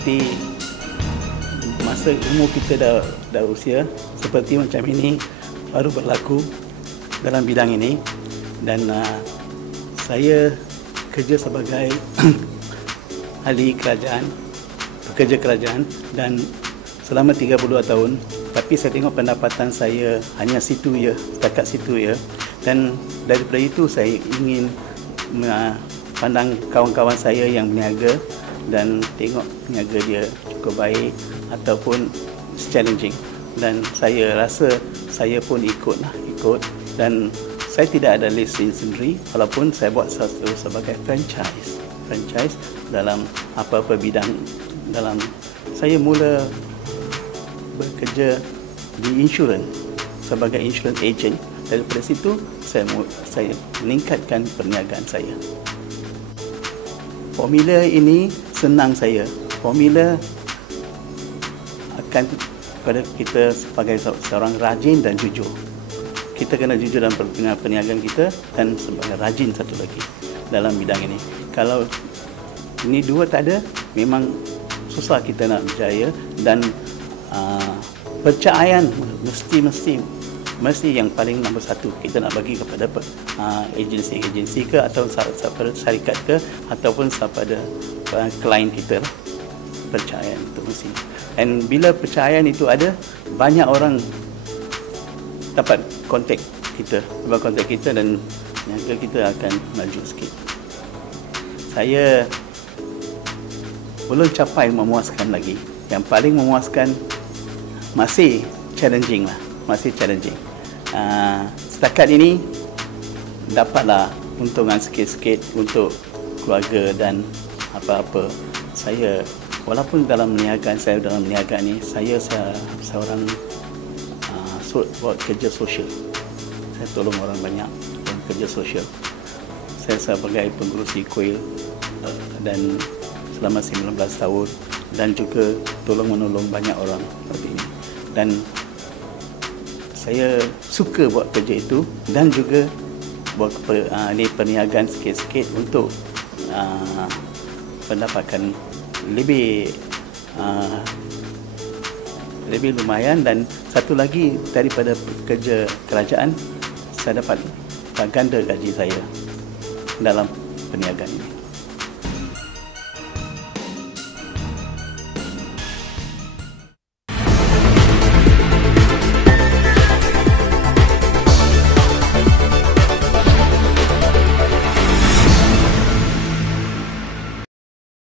seperti masa umur kita dah usia seperti macam ini baru berlaku dalam bidang ini, dan saya kerja sebagai ahli kerajaan, pekerja kerajaan, dan selama 32 tahun, tapi saya tengok pendapatan saya hanya situ ya, setakat situ ya. Dan daripada itu saya ingin pandang kawan-kawan saya yang berniaga dan tengok niaga dia cukup baik ataupun challenging, dan saya rasa saya pun ikut, dan saya tidak ada lesen sendiri walaupun saya buat satu sebagai franchise dalam apa-apa bidang. Dalam saya mula bekerja di insurans sebagai insurance agent. Daripada situ saya meningkatkan perniagaan saya. Formula ini senang saya. Formula akan pada kita sebagai seorang rajin dan jujur. Kita kena jujur dalam perniagaan kita dan sebagai rajin satu lagi dalam bidang ini. Kalau ini dua tak ada, memang susah kita nak berjaya. Dan percayaan mesti yang paling nombor satu kita nak bagi kepada agensi ke atau syarikat ke ataupun kepada klien kita. Percayaan itu mesti. Dan bila percayaan itu ada, banyak orang dapat kontak kita dan niaga kita akan maju sikit. Saya belum capai memuaskan lagi. Yang paling memuaskan masih challenging. Setakat ini dapatlah untungan sikit-sikit untuk keluarga dan apa-apa. Saya walaupun dalam niaga ni saya seorang buat kerja sosial. Saya tolong orang banyak dalam kerja sosial. Saya sebagai pengurusi kuil dan selama 19 tahun, dan juga tolong-menolong banyak orang seperti ini. Dan saya suka buat kerja itu dan juga buat perniagaan sikit-sikit untuk pendapatan lebih lumayan. Dan satu lagi, daripada kerja kerajaan saya dapat ganda gaji saya dalam perniagaan ini.